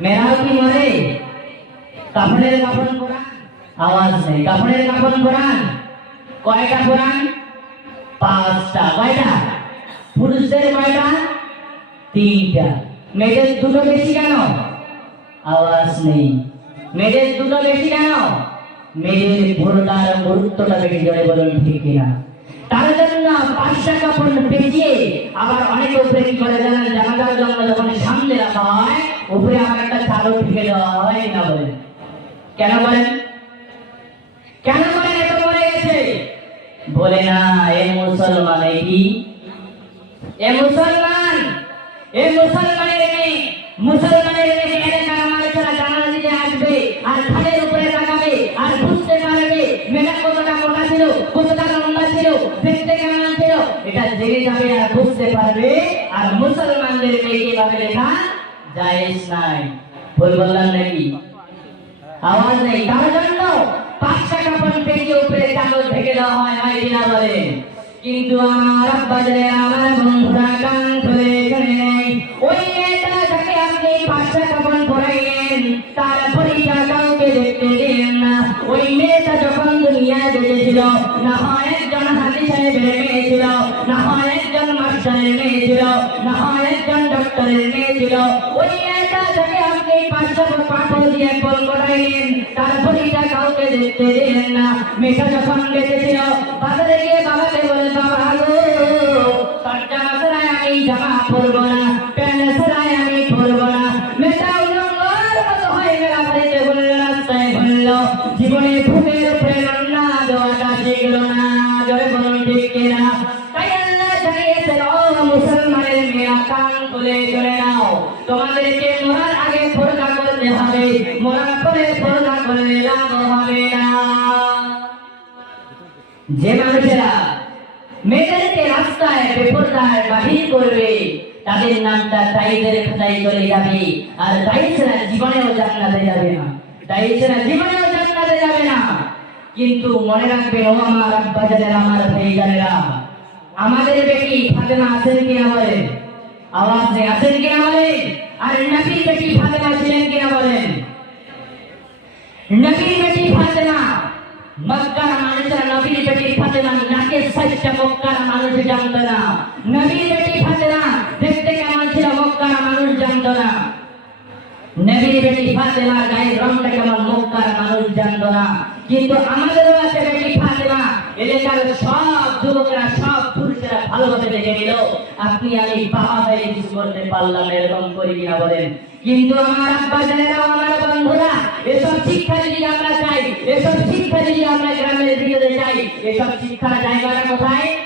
মেয়েরাও কি মরে কাপড়ের কাপড় কোরআন? আওয়াজ নেই। কাপড়ের কাপড় কোরআন? কয়টা কোরআন? পাঁচটা। কয়টা? পুরুষদের কয়টা? তিনটা। মেয়েদের দুটো বেশি কেন? আওয়াজ নেই। মেয়েদের দুটো বেশি কেন? মেয়েদের ভোরটার গুরুত্বটা বেশি জোরে বলুন, ঠিক কিনা? তার জন্য পাঁচটা কাপড় পেঁচিয়ে আবার অনেক উপরে করে জানেন জানাজার জন্য যখন সামনে রাখা হয় উপরে আমার একটা চাদর দেওয়া হয় না বলেন। কেন বলেন? কেন বলেন এত মরে গেছে বলে না, এ মুসলমান এই কি? এ মুসলমান, এ মুসলমানের মেয়ে মুসলমানের মেয়ে এলাকার মানুষেরা জানালা দিতে আসবে, আর খালের উপরে তাকাবে, আর বুঝতে পারবে মেয়েটা কতটা মোটা ছিল, কতটা লম্বা ছিল, দেখতে কেমন ছিল। এটা জেনে যাবে আর বুঝতে পারবে, আর মুসলমানদের মেয়ে কীভাবে লেখা জায়েজ নাই ভুল বললাম নাকি? আওয়াজ নেই। তার জন্য পাঁচটা কাপড় পেটে উপরে চাদর ঢেকে দেওয়া হয় হয় কিনা বলে কিন্তু আমার বাজারে আমার বন্ধুরা কান ধরে এখানে নেই ওই মেয়েটা যাকে আপনি পাঁচটা কাপড় পরাইলেন, তার পরিচয় কাউকে দেখতে দিলেন না। ওই মেয়েটা যখন দুনিয়ায় বেঁচেছিল, না হয় একজন হাজি সাহেবের মেয়ে ছিল, না হয় একজন মাস্টারের মেয়ে ছিল, না হয় জীবনে ফুলের প্রেরণা দেওয়াটা শিখলো না। খুলে চলে নাও। তোমাদেরকে মরার আগে পর্দা করতে হবে। মরার পরে পর্দা করলে লাভ হবে না। যে মানুষেরা মেয়েদেরকে রাস্তায়, বেপরদায় বাহির করবে, তাদের নামটা তাইদের খাতায় চলে যাবে। আর তাইছেরা জীবনেও জান্নাতে যাবে না। তাইছেরা জীবনেও জান্নাতে যাবে না। কিন্তু মনে রাখবে, ও আমার আব্বাজানের আমার ভাইজানেরা আমাদের বেটি ফাতেমা আছেন কিনা বলেন? আওয়াজ নেই আছেন কিনা বলেন? আর নবীর বেটি ফাতেমা ছিলেন কিনা বলেন? নবীর বেটি ফাতেমা, মক্কার মানুষেরা নবীর বেটি ফাতেমা নাকে সাইটটা মক্কার মানুষ জানতো না। নবীর বেটি ফাতেমা দেখতে কেমন ছিল মক্কার মানুষ জানতো না। নবীর বেটি ফাতেমা গায়ের রংটা কেমন মক্কার মানুষ জানতো না। কিন্তু আমাদেরও আছে বেটি ফাতেমা, এলাকার সব পুরুষেরা ভালোভাবে দেখে আপনি আমি বাবা হয়ে কিছু করতে পারলাম এরকম করি কিনা বলেন। কিন্তু আমার আব্বা জানেরা, আমার বন্ধুরা, এসব শিক্ষা যদি আমরা চাই, এসব শিক্ষা যদি আমরা গ্রামের দিকে চাই, এসব শিক্ষার জায়গাটা কোথায়?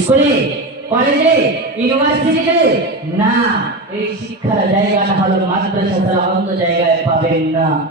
স্কুলে? কলেজে? ইউনিভার্সিটিতে? না, এই শিক্ষার জায়গাটা হলো মাদ্রাসা ছাড়া অন্য জায়গায় পাবেন না।